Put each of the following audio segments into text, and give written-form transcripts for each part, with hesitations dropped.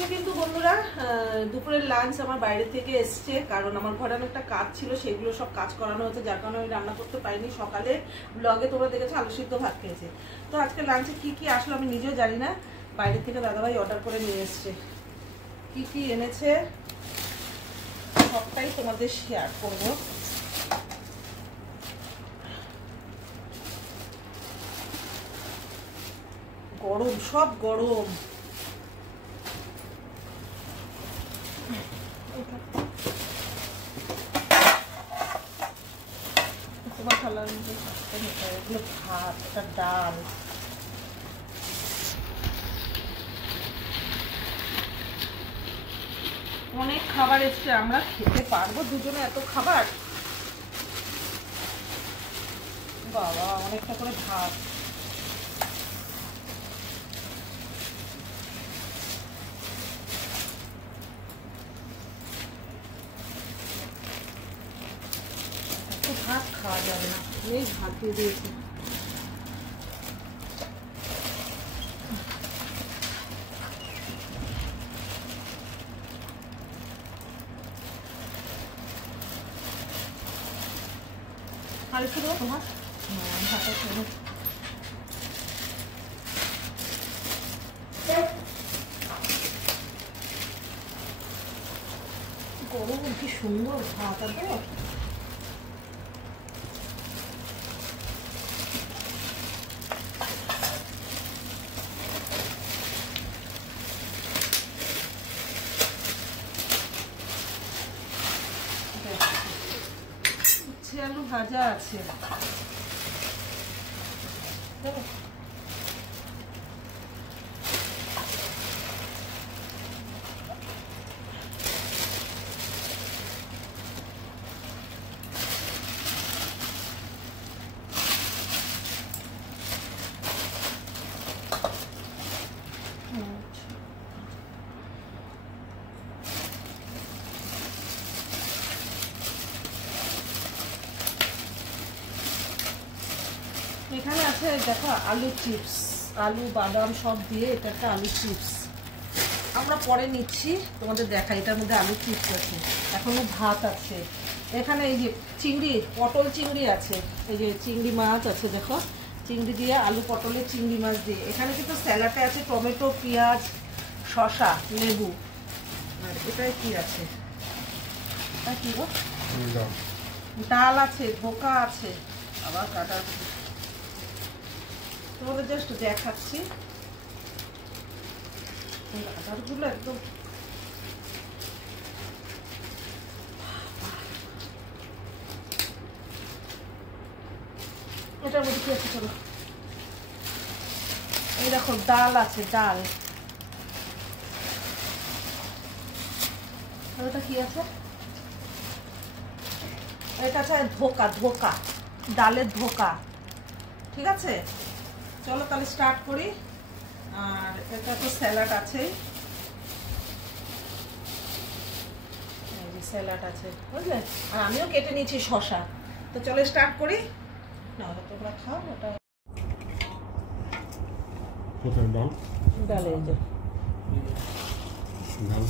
আজকে কিন্তু বন্ধুরা দুপুরের লাঞ্চ আমার বাইরে থেকে এসছে, কারণ আমার ঘরে অনেকটা কাজ ছিল, সেগুলো সব কাজ করানো হচ্ছে, যার কারণে আমি রান্না করতে পারিনি। সকালে ব্লগে তোমরা দেখেছো আলু সিদ্ধ ভাত খেয়েছে। তো আজকে লাঞ্চে কি কি আসলো আমি নিজেও জানি না, বাইরে থেকে দাদাভাই অর্ডার করে নিয়ে এসছে। কি কি এনেছে সবটাই তোমাদের শেয়ার করবো। গরম, সব গরম। এগুলো ভাত, এটা ডাল, অনেক খাবার এসছে। আমরা খেতে পারবো দুজনে এত খাবার? বাবা, অনেকটা করে ভাত। ভাত খাওয়া যাবে না, এই ভাত দিয়ে দিয়েছে। আর একটু দেবো তোমার? ভাতটা খেয়ে গরম, কি সুন্দর ভাত। আর দেবো আলু ভাজা আছে। এখানে আছে দেখো আলু চিপস, আলু বাদাম সব দিয়ে এটা একটা আলু চিপস। আমরা পরে নিচ্ছি, তোমাদের দেখাই। এটার মধ্যে আলু চিপস আছে, এখনো ভাত আছে। এখানে এই যে চিংড়ি, পটল চিংড়ি আছে, এই যে চিংড়ি মাছ আছে, দেখো চিংড়ি দিয়ে আলু পটলের চিংড়ি মাছ দিয়ে। এখানে কিন্তু স্যালাডে আছে টমেটো, পেঁয়াজ, শসা, লেবু। আর এটাই কি আছে, এটা কি গো? ডাল আছে, ধোকা আছে, আবার কাটা। তোমাদের জাস্ট দেখাচ্ছি। আচারগুলো একদম এটার মধ্যে কি আছে চলো। এই দেখো ডাল আছে, ডাল। এটা কি আছে? এটা আছে ধোকা, ধোকা, ডালের ধোকা। ঠিক আছে, চলো তাহলে স্টার্ট করি। আর এটা তো স্যালাড আছে, স্যালাড আছে বুঝলে, আর আমিও কেটে নিয়েছি শসা। তো চলো স্টার্ট করি। না তোমরা খাও। ওটা ডাল, ডালে যে ডাল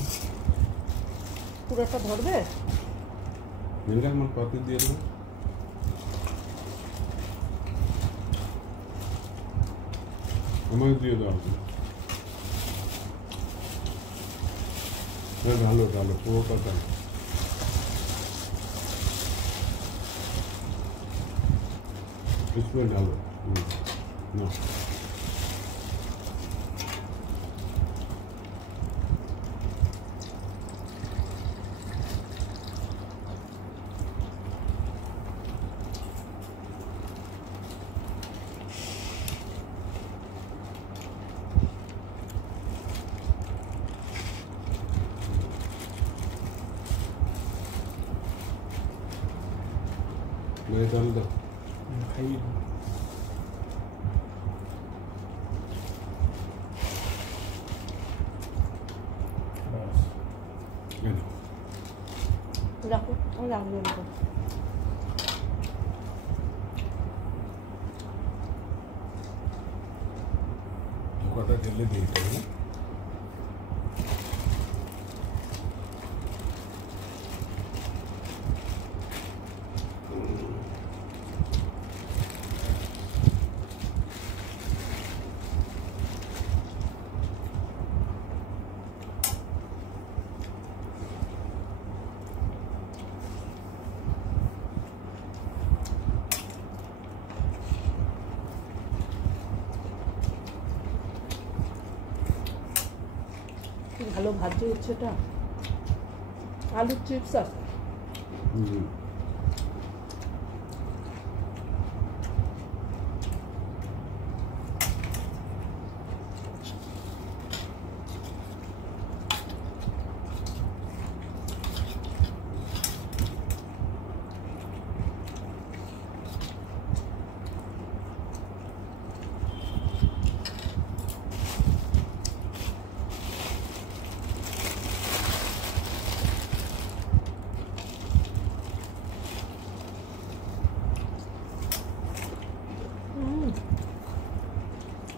পুরোটা ধরবে। আমার পাতে দিয়ে দেবো। আমাকে দিয়ে দাও। ভালো ভালো, পুরোটা ডাল। ভালো না, ডাল দাও খাই। রাখো, আমি রাখবো। ধোকাটা ঢেলে দিয়ে দেবো। কি ভালো ভাজি হচ্ছে এটা। আলুর চিপস আছে। হুম।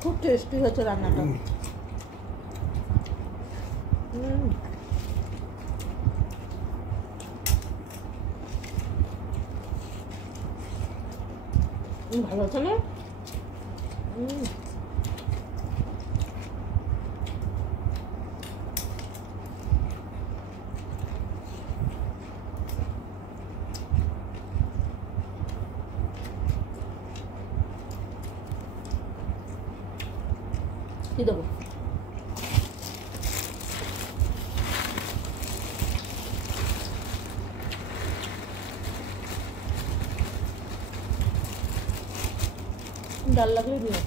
খুব টেস্টি হচ্ছে রান্নাটা। ভালো আছে না? কি দেবো? ডাল লাগলে দিও।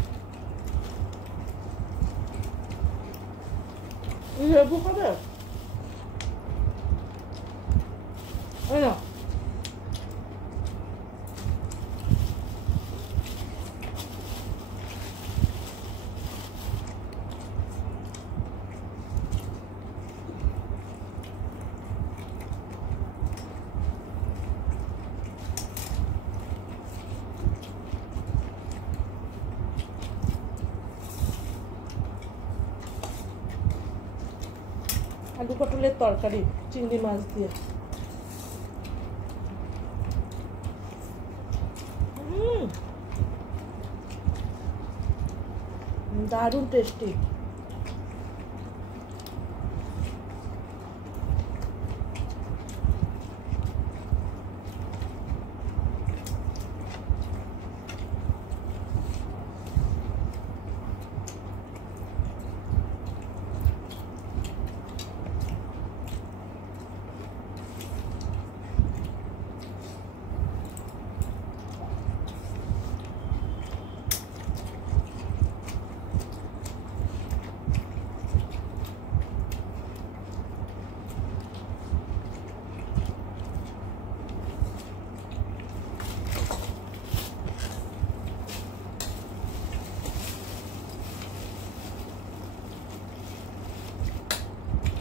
লেবু খাবে? ওই না। আলু পটলের তরকারি চিংড়ি মাছ দিয়ে। দারুণ টেস্টি।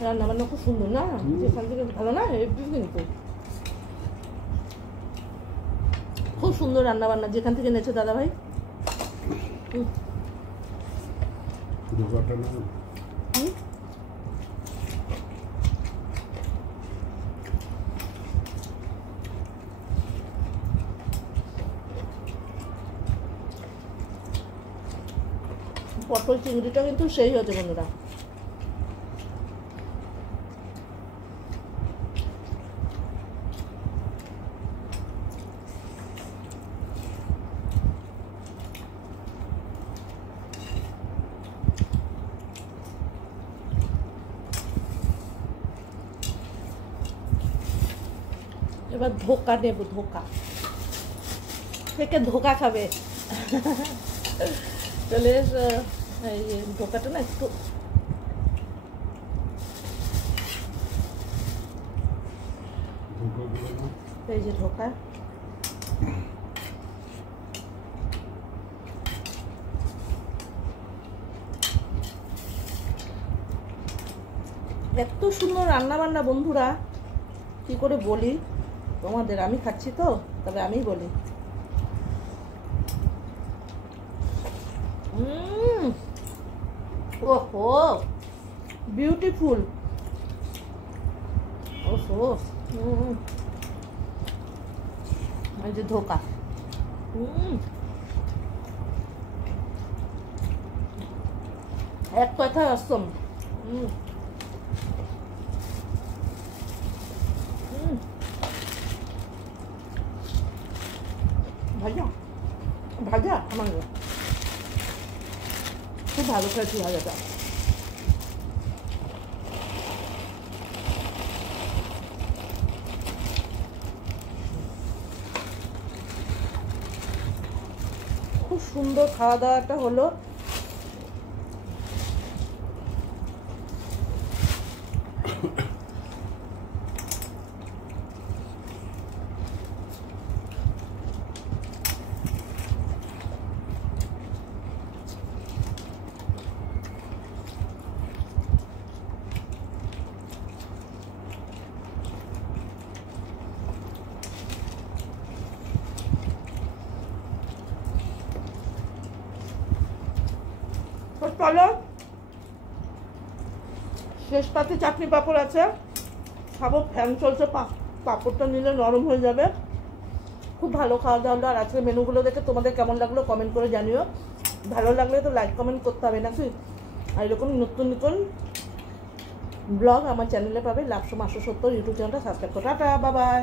রান্না বান্না খুব সুন্দর না? যেখান থেকে ভালো না কিন্তু খুব সুন্দর রান্না বান্না যেখান থেকে এনেছো দাদা ভাই। পটল চিংড়িটা কিন্তু সেই হয়েছে বন্ধুরা। এবার ধোকা নেব, ধোকা থেকে ধোকা খাবে। চলে এসো। এই যে ধোকাটা না একটু এই যে ধোকা এত সুন্দর রান্না বান্না বন্ধুরা, কি করে বলি তোমাদের। আমি খাচ্ছি তো, তবে আমি বলি। ওহো বিউটিফুল। ওহো এই যে ধোকা। এক কথা অসম। ভাজা ভাজা আমার খুব ভালো খেয়েছি ভাজাটা। খুব সুন্দর খাওয়া দাওয়াটা হলো। চলো, শেষ পাতে চাটনি পাঁপড় আছে, খাবো। ফ্যান চলছে, পাঁপড়টা নিলে নরম হয়ে যাবে। খুব ভালো খাওয়া দাওয়া হলো। আর আজকে মেনুগুলো দেখে তোমাদের কেমন লাগলো কমেন্ট করে জানিও। ভালো লাগলে তো লাইক কমেন্ট করতে হবে নাকি। আর এরকম নতুন নতুন ব্লগ আমার চ্যানেলে পাবে। লাভ 870 ইউটিউব চ্যানেলটা সাবস্ক্রাইব করো। Tata, bye bye.